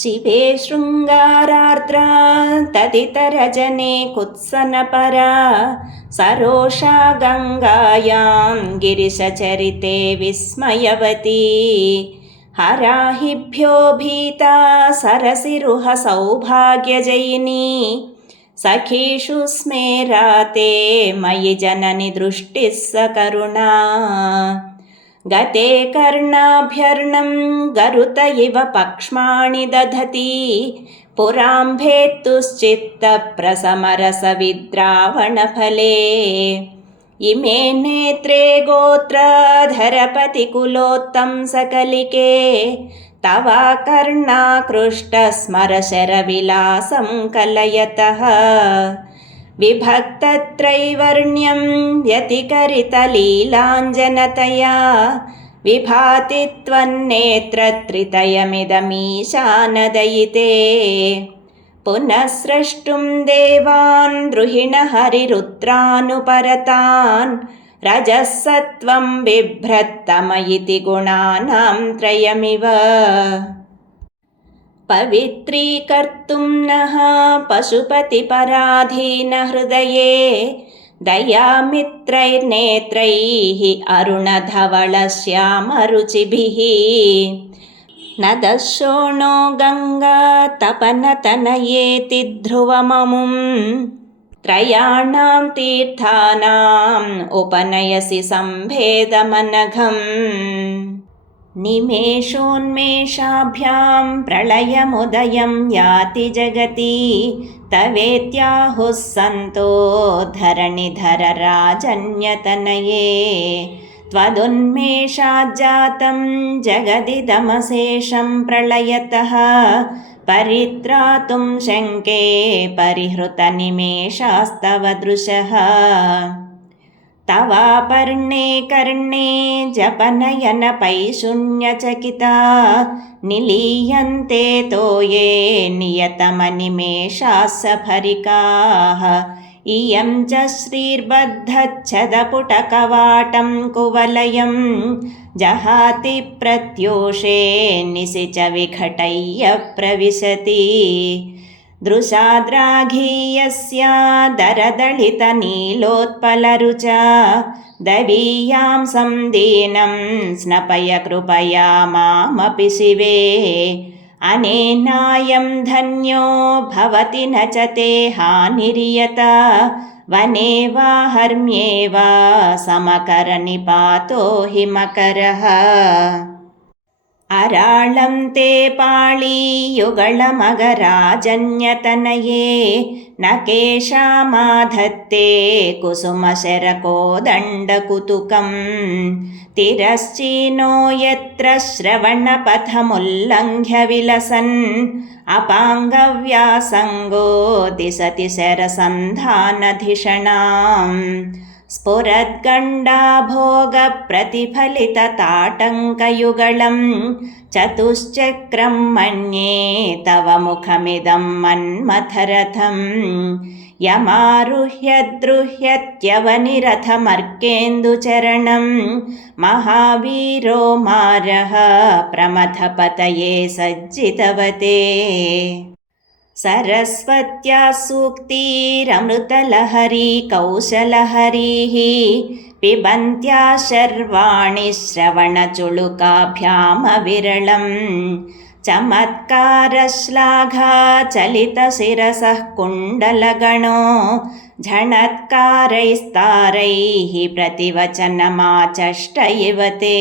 शिवे शृङ्गारार्द्रा तदितरजने कुत्सनपरा सरोषा गङ्गायां गिरिशचरिते विस्मयवती हराहिभ्यो भीता सरसिरुह सौभाग्यजयिनी सखीषु स्मेराते मयि जननि दृष्टिः सकरुणा गते कर्णाभ्यर्णं गरुत इव पक्ष्माणि दधति पुराम्भेत्तुश्चित्तप्रसमरसविद्रावणफले इमे नेत्रे गोत्राधरपतिकुलोत्तंसकलिके तवा कर्णाकृष्टस्मरशरविलासं कलयतः विभक्तत्रैवर्ण्यं व्यतिकरितलीलाञ्जनतया विभाति त्वन्नेत्रत्रितयमिदमीशानदयिते पुनः स्रष्टुं देवान् द्रुहिणहरिरुद्रानुपरतान् रजः सत्त्वं बिभ्रत्तमयिति गुणानां त्रयमिव पवित्रीकर्तुं नः पशुपतिपराधीनहृदये दयामित्रैर्नेत्रैः अरुणधवलश्यामरुचिभिः न दशोणो गङ्गा तपनतनयेति ध्रुवममुं त्रयाणां तीर्थानाम् उपनयसि सम्भेदमनघम् निमेषोन्मेषाभ्यां प्रलयमुदयं याति जगति तवेत्याहुः सन्तो धरणिधरराजन्यतनये त्वदुन्मेषाज्जातं जगदिदमशेषं प्रलयतः परित्रातुं शङ्के परिहृतनिमेषास्तव दृशः तवापर्णे कर्णे जपनयनपैशून्यचकिता निलीयन्ते तोये नियतमनिमेषाः सफरिकाः इयं च श्रीर्बद्धच्छदपुटकवाटं कुवलयं जहाति प्रत्यूषे निशि च विघटय्य प्रविशति दृशाद्राघीयस्या दरदलितनीलोत्पलरुचा दवीयां संदीनं स्नपय कृपया मामपि शिवे अनेनायं धन्यो भवति न च ते हानिर्यता वने वा हर्म्ये वा समकरनिपातो हि मकरः अराळं ते पाळीयुगळमगराजन्यतनये न केशामाधत्ते कुसुमशरकोदण्डकुतुकं तिरश्चीनो यत्र श्रवणपथमुल्लङ्घ्य विलसन् अपाङ्गव्यासङ्गो दिशति शरसन्धानधिषणाम् स्फुरद्गण्डाभोगप्रतिफलितताटङ्कयुगलं चतुश्चक्रं मन्ये तव मुखमिदं मन्मथरथं यमारुह्य द्रुह्यत्यवनिरथमर्केन्दुचरणं महावीरो मारः प्रमथपतये सज्जितवते सरस्वत्या सूक्तिरमृतलहरी कौशलहरीः पिबन्त्या शर्वाणि श्रवणचुळुकाभ्यामविरलं चमत्कारश्लाघा चलितशिरसः कुण्डलगणो झणत्कारैस्तारैः प्रतिवचनमाचष्ट इव ते।